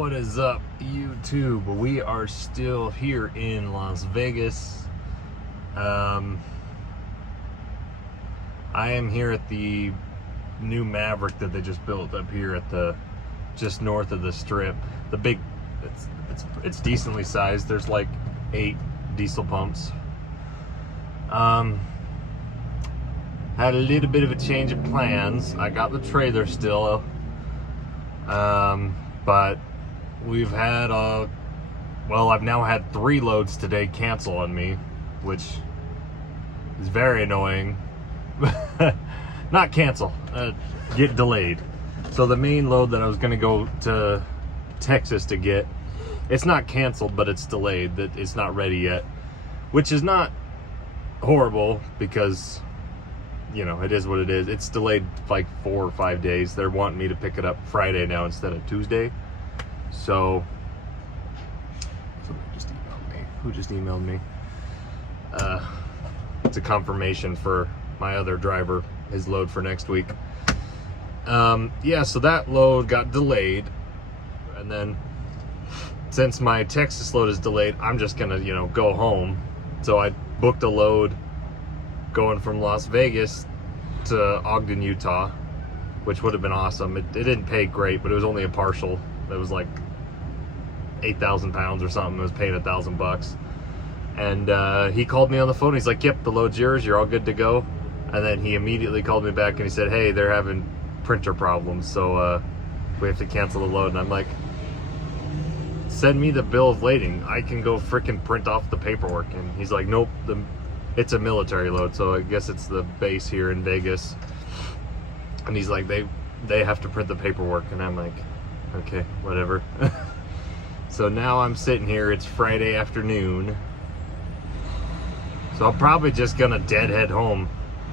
What is up, YouTube? We are still here in Las Vegas. I am here at the new Maverick that they just built up here at the just north of the strip. The big, it's decently sized. There's like 8 diesel pumps. Had a little bit of a change of plans. I got the trailer still, but we've had well, I've now had 3 loads today cancel on me, which is very annoying. Not cancel, get delayed. So the main load that I was gonna go to Texas to get, it's not canceled, but it's delayed. That it's not ready yet, which is not horrible because, you know, it is what it is. It's delayed like 4 or 5 days. They're wanting me to pick it up Friday now instead of Tuesday. So somebody just emailed me. Who just emailed me? It's a confirmation for my other driver, his load for next week. Yeah, so that load got delayed, and then since my Texas load is delayed, I'm just gonna, you know, go home. So I booked a load going from Las Vegas to Ogden, Utah, which would have been awesome. It didn't pay great, but it was only a partial. It was like 8,000 pounds or something. It was paying $1,000. And he called me on the phone. He's like, yep, the load's yours. You're all good to go. And then he immediately called me back and he said, hey, they're having printer problems, so we have to cancel the load. And I'm like, send me the bill of lading. I can go frickin' print off the paperwork. And he's like, nope, it's a military load, so I guess it's the base here in Vegas. And he's like, they have to print the paperwork. And I'm like, okay, whatever. So now I'm sitting here, it's Friday afternoon. So I'm probably just gonna deadhead home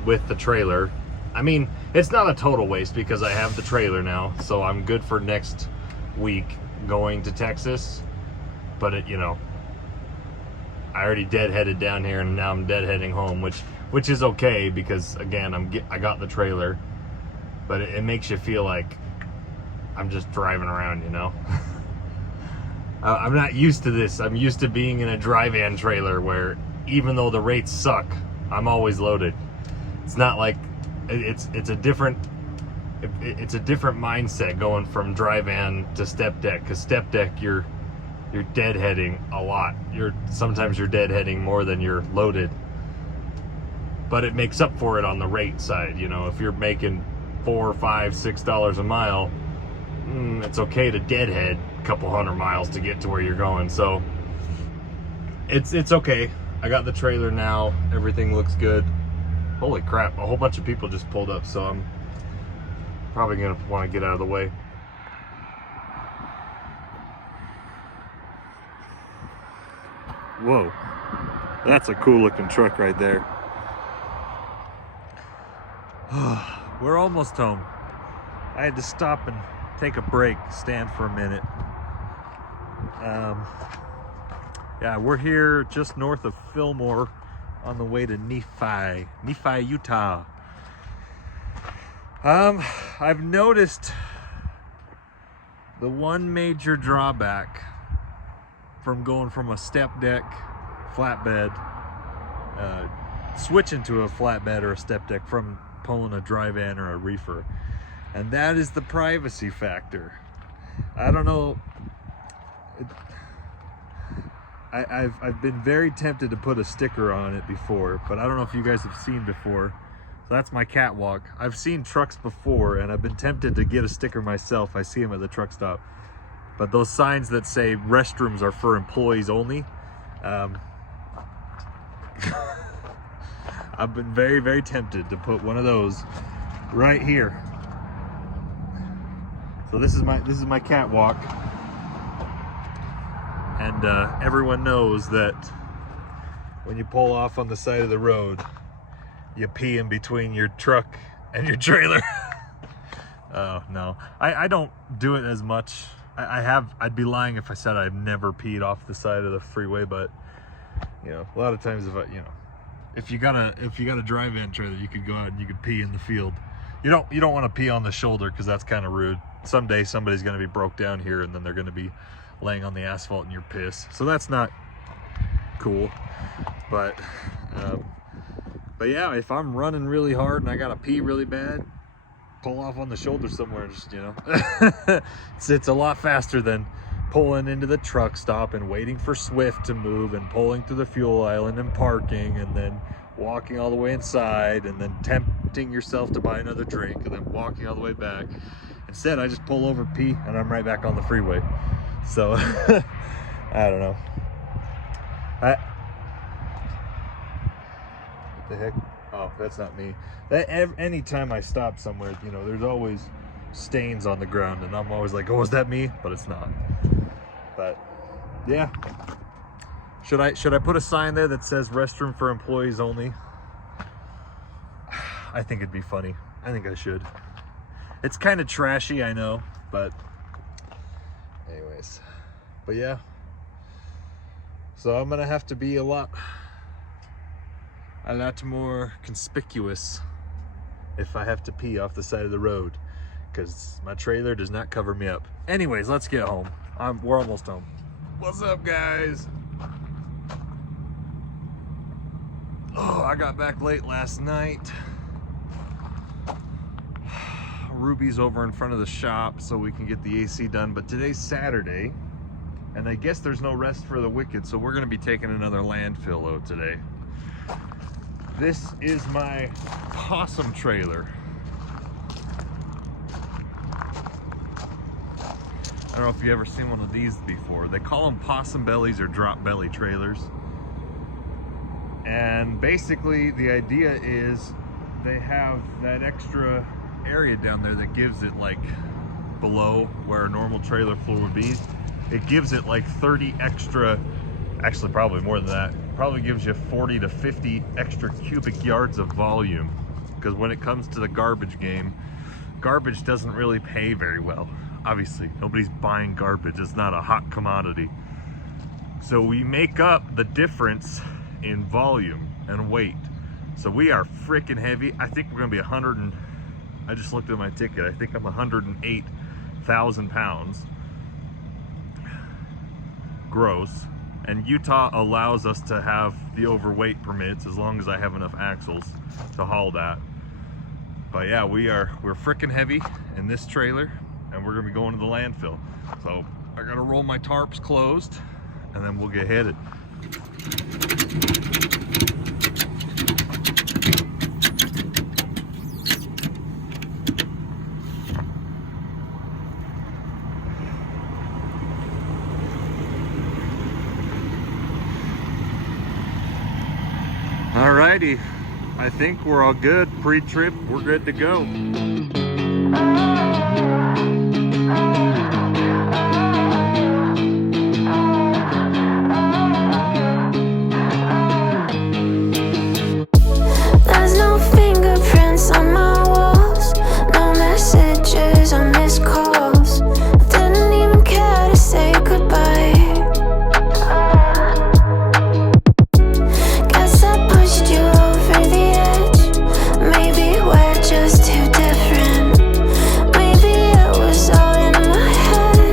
with the trailer. I mean, it's not a total waste because I have the trailer now, so I'm good for next week going to Texas. But it, you know, I already deadheaded down here and now I'm deadheading home, which is okay because again, I got the trailer, but it makes you feel like I'm just driving around, you know. I'm not used to this. I'm used to being in a dry van trailer where even though the rates suck, I'm always loaded. It's not like it's a different mindset going from dry van to step deck, because step deck you're deadheading a lot. Sometimes you're deadheading more than you're loaded, but it makes up for it on the rate side. You know, if you're making $4, $5, $6 a mile, it's okay to deadhead a couple hundred miles to get to where you're going. So it's okay. I got the trailer now. Everything looks good. Holy crap, a whole bunch of people just pulled up, so I'm probably gonna want to get out of the way. Whoa, that's a cool looking truck right there. We're almost home. I had to stop and take a break, stand for a minute. Yeah, we're here just north of Fillmore on the way to Nephi, Utah. I've noticed the one major drawback from going from a step deck flatbed, switching to a flatbed or a step deck from pulling a dry van or a reefer, and that is the privacy factor. I don't know. I've been very tempted to put a sticker on it before, but I don't know if you guys have seen before. So that's my catwalk. I've seen trucks before, and I've been tempted to get a sticker myself. I see them at the truck stop. But those signs that say restrooms are for employees only, I've been very, very tempted to put one of those right here. So this is my catwalk. And everyone knows that when you pull off on the side of the road, you pee in between your truck and your trailer. Oh no, I don't do it as much. I'd be lying if I said I've never peed off the side of the freeway, but you know, a lot of times if you got a dry van trailer, you could go out and you could pee in the field. You don't want to pee on the shoulder because that's kind of rude. Someday somebody's going to be broke down here and then they're going to be laying on the asphalt in your piss. So that's not cool. But yeah, if I'm running really hard and I got to pee really bad, pull off on the shoulder somewhere, just, you know. It's a lot faster than pulling into the truck stop and waiting for Swift to move and pulling through the fuel island and parking and then walking all the way inside and then tempting yourself to buy another drink and then walking all the way back. Instead, I just pull over, pee, and I'm right back on the freeway. So I don't know. What the heck? Oh, that's not me. Anytime I stop somewhere, you know, there's always stains on the ground, and I'm always like, oh, is that me? But it's not. But yeah, should I put a sign there that says restroom for employees only? I think it'd be funny. I think I should. It's kind of trashy, I know, but anyways. But yeah, so I'm gonna have to be a lot more conspicuous if I have to pee off the side of the road, because my trailer does not cover me up. Anyways, let's get home. We're almost home. What's up, guys? Oh, I got back late last night. Ruby's over in front of the shop so we can get the AC done, but today's Saturday and I guess there's no rest for the wicked, so we're gonna be taking another landfill load today. This is my possum trailer. I don't know if you've ever seen one of these before. They call them possum bellies or drop belly trailers. And basically the idea is they have that extra area down there that gives it, like below where a normal trailer floor would be, it gives it like 30 extra, actually probably more than that, probably gives you 40 to 50 extra cubic yards of volume. Because when it comes to the garbage game, garbage doesn't really pay very well. Obviously, nobody's buying garbage. It's not a hot commodity. So we make up the difference in volume and weight. So we are freaking heavy. I think we're gonna be I just looked at my ticket. I think I'm 108,000 pounds gross. And Utah allows us to have the overweight permits as long as I have enough axles to haul that. But yeah, we're freaking heavy in this trailer, and we're gonna be going to the landfill. So I gotta roll my tarps closed, and then we'll get headed. Alrighty, I think we're all good. Pre-trip, we're good to go. There's no fingerprints on my walls, no messages or missed calls. Didn't even care to say goodbye. Guess I pushed you over the edge. Maybe we're just too different. Maybe it was all in my head,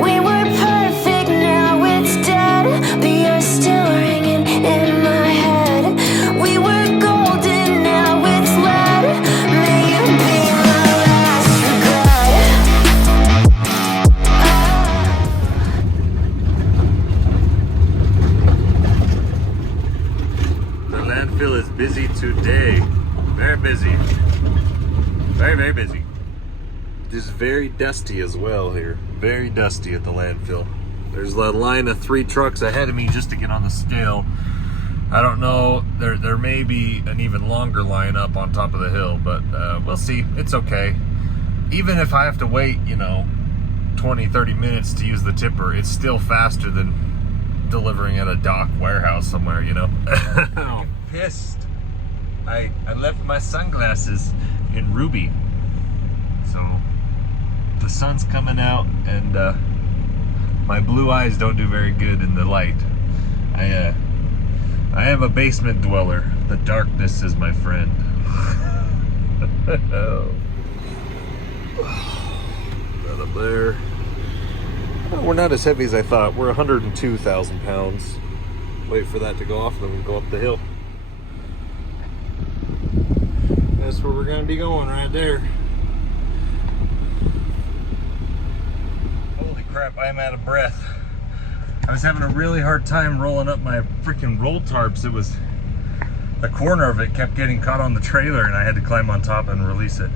We were perfect, now it's dead. But you're still ringing in my head. We were golden, now it's lead. May you be my last regret. The landfill is busy today. Very busy. Very, very busy. Just very dusty as well here. Very dusty at the landfill. There's a line of 3 trucks ahead of me just to get on the scale. I don't know, there may be an even longer line up on top of the hill, but we'll see. It's okay. Even if I have to wait, 20, 30 minutes to use the tipper, it's still faster than delivering at a dock warehouse somewhere, I'm pissed. I left my sunglasses in Ruby. So the sun's coming out and my blue eyes don't do very good in the light. I am a basement dweller. The darkness is my friend. That up there. Oh, we're not as heavy as I thought. We're 102,000 pounds. Wait for that to go off, then we go up the hill. That's where we're gonna be going, right there. Holy crap, I'm out of breath. I was having a really hard time rolling up my freaking roll tarps. It was, the corner of it kept getting caught on the trailer and I had to climb on top and release it.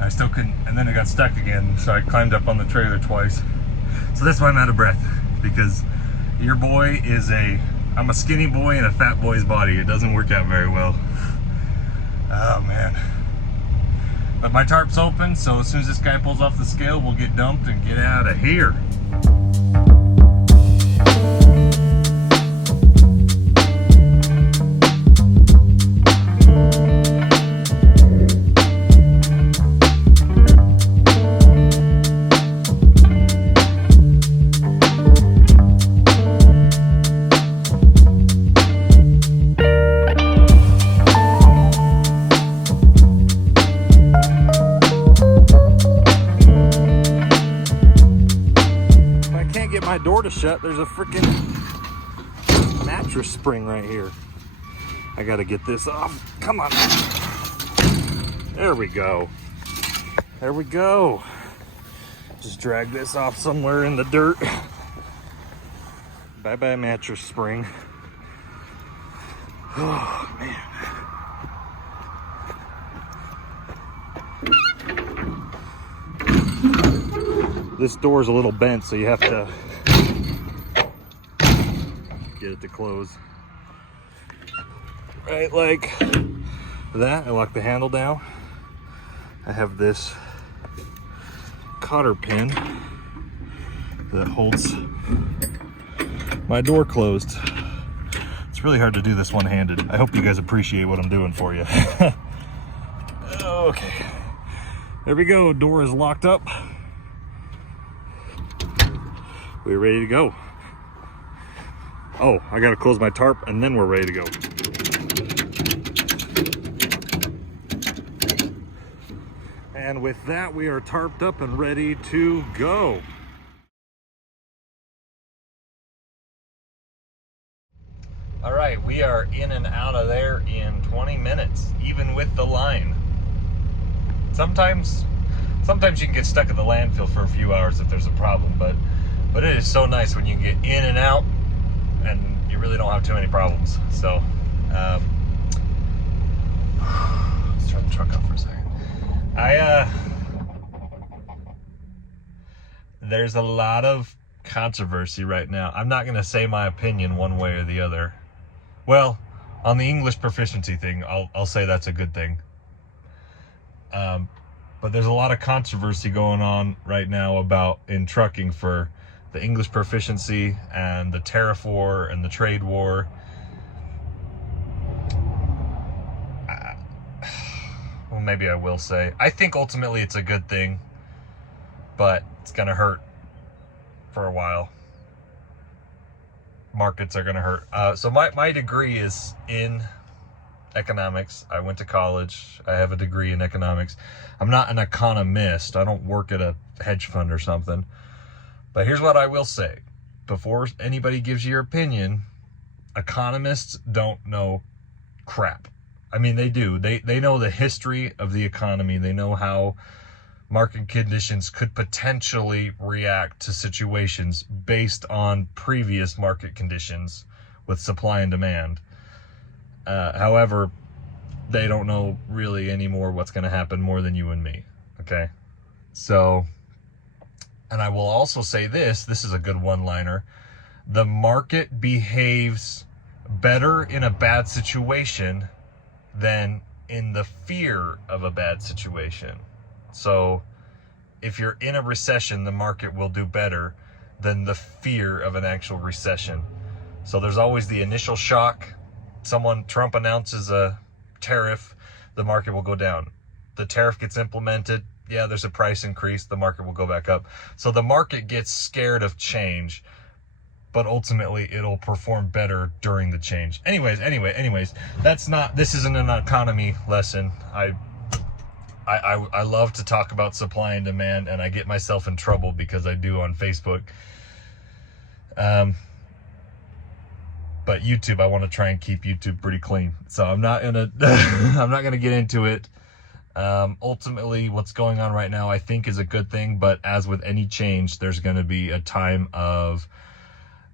I still couldn't, and then it got stuck again, so I climbed up on the trailer twice. So that's why I'm out of breath, because your boy is I'm a skinny boy in a fat boy's body. It doesn't work out very well. Oh man. But my tarp's open, so as soon as this guy pulls off the scale, we'll get dumped and get out of here. My door to shut, there's a freaking mattress spring right here. I gotta get this off. Come on. There we go. There we go. Just drag this off somewhere in the dirt. Bye bye mattress spring. Oh man. This door is a little bent, so you have to get it to close. Right like that. I lock the handle down. I have this cotter pin that holds my door closed. It's really hard to do this one-handed. I hope you guys appreciate what I'm doing for you. Okay. There we go. Door is locked up. We're ready to go. Oh, I gotta close my tarp and then we're ready to go. And with that, we are tarped up and ready to go. All right, we are in and out of there in 20 minutes, even with the line. Sometimes you can get stuck at the landfill for a few hours if there's a problem, but it is so nice when you can get in and out and you really don't have too many problems. So, let's turn the truck off for a second. There's a lot of controversy right now. I'm not going to say my opinion one way or the other. Well, on the English proficiency thing, I'll say that's a good thing. But there's a lot of controversy going on right now about in trucking for the English proficiency and the tariff war and the trade war. Well, maybe I will say, I think ultimately it's a good thing, but it's going to hurt for a while. Markets are going to hurt. So my degree is in economics. I went to college. I have a degree in economics. I'm not an economist. I don't work at a hedge fund or something. But here's what I will say. Before anybody gives you your opinion, economists don't know crap. I mean, they do. They know the history of the economy. They know how market conditions could potentially react to situations based on previous market conditions with supply and demand. However, they don't know really anymore what's going to happen more than you and me. Okay? So, and I will also say this is a good one-liner. The market behaves better in a bad situation than in the fear of a bad situation. So if you're in a recession, the market will do better than the fear of an actual recession. So there's always the initial shock. Trump announces a tariff, the market will go down. The tariff gets implemented, yeah, there's a price increase, the market will go back up. So the market gets scared of change but ultimately it'll perform better during the change. Anyways, this isn't an economy lesson. I love to talk about supply and demand, and I get myself in trouble because I do on Facebook. But YouTube, I want to try and keep YouTube pretty clean. So I'm not gonna I'm not gonna get into it. Ultimately, what's going on right now, I think, is a good thing. But as with any change, there's going to be a time of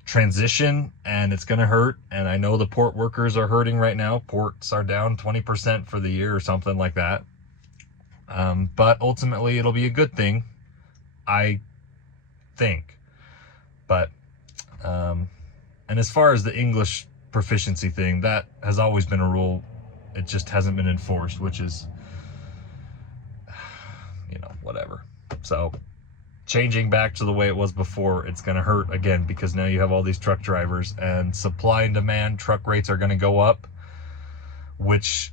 transition, and it's going to hurt. And I know the port workers are hurting right now. Ports are down 20% for the year or something like that. But ultimately, it'll be a good thing, I think. But and as far as the English proficiency thing, that has always been a rule. It just hasn't been enforced, which is, whatever. So changing back to the way it was before, it's going to hurt again, because now you have all these truck drivers, and supply and demand, truck rates are going to go up, which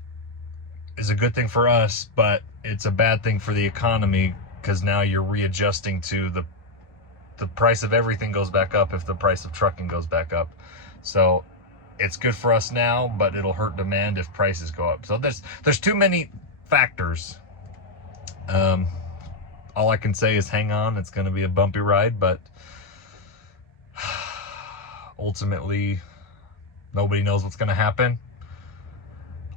is a good thing for us, but it's a bad thing for the economy, because now you're readjusting to the price of everything goes back up if the price of trucking goes back up. So it's good for us now, but it'll hurt demand if prices go up. So there's too many factors. All I can say is hang on. It's going to be a bumpy ride, but ultimately nobody knows what's going to happen.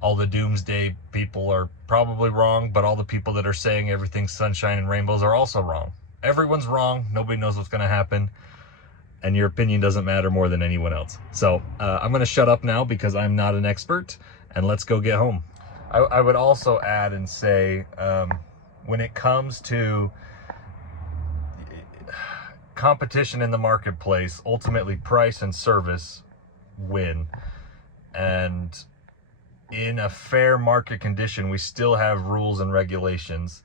All the doomsday people are probably wrong, but all the people that are saying everything's sunshine and rainbows are also wrong. Everyone's wrong. Nobody knows what's going to happen, and your opinion doesn't matter more than anyone else. So I'm going to shut up now because I'm not an expert, and let's go get home. I would also add and say, when it comes to competition in the marketplace, ultimately price and service win. And in a fair market condition, we still have rules and regulations.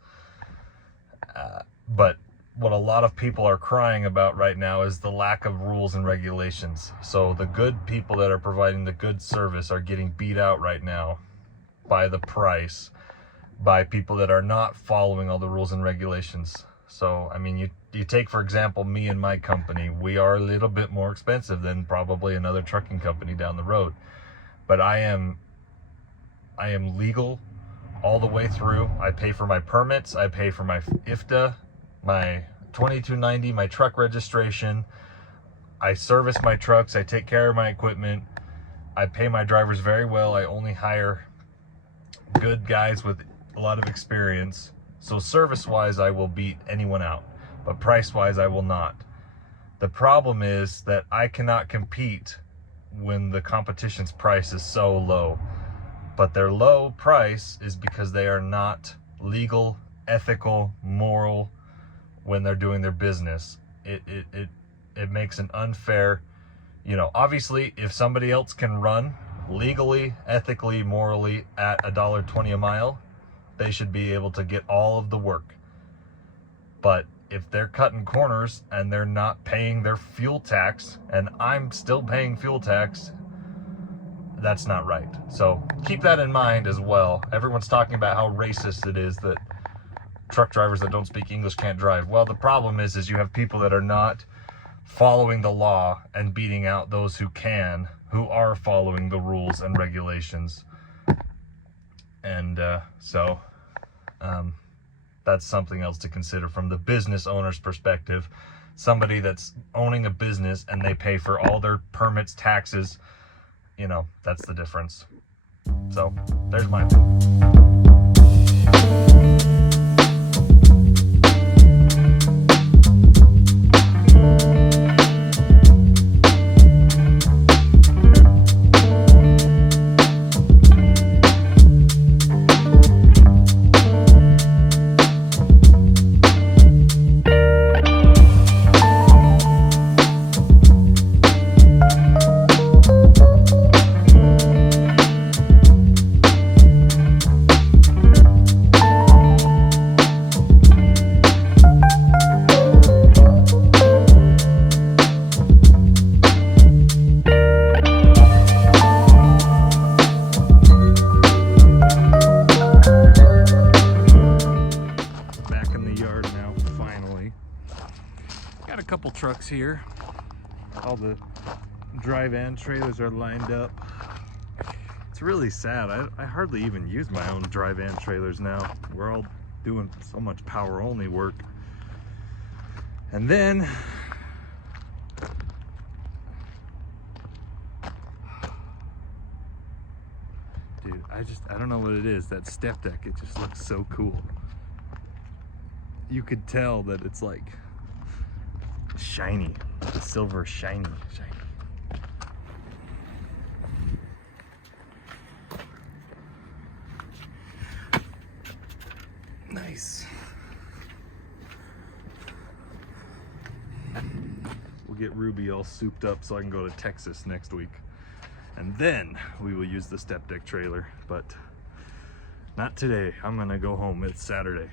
But what a lot of people are crying about right now is the lack of rules and regulations. So the good people that are providing the good service are getting beat out right now by the price, by people that are not following all the rules and regulations. So, I mean, you take, for example, me and my company. We are a little bit more expensive than probably another trucking company down the road. But I am legal all the way through. I pay for my permits. I pay for my IFTA, my 2290, my truck registration. I service my trucks. I take care of my equipment. I pay my drivers very well. I only hire good guys with a lot of experience. So service-wise, I will beat anyone out, but price-wise, I will not. The problem is that I cannot compete when the competition's price is so low. But their low price is because they are not legal, ethical, moral when they're doing their business. It makes an unfair, obviously if somebody else can run legally, ethically, morally at $1.20 a mile, they should be able to get all of the work. But if they're cutting corners and they're not paying their fuel tax, and I'm still paying fuel tax, that's not right. So keep that in mind as well. Everyone's talking about how racist it is that truck drivers that don't speak English can't drive. Well, the problem is you have people that are not following the law and beating out those who can, who are following the rules and regulations. And so that's something else to consider from the business owner's perspective. Somebody that's owning a business and they pay for all their permits, taxes, that's the difference. So there's my opinion. Trucks here. All the dry van trailers are lined up. It's really sad. I hardly even use my own dry van trailers now. We're all doing so much power only work. And then dude, I don't know what it is. That step deck, it just looks so cool. You could tell that it's like shiny, the silver shiny. Nice. We'll get Ruby all souped up so I can go to Texas next week. And then we will use the step deck trailer, but not today. I'm gonna go home. It's Saturday.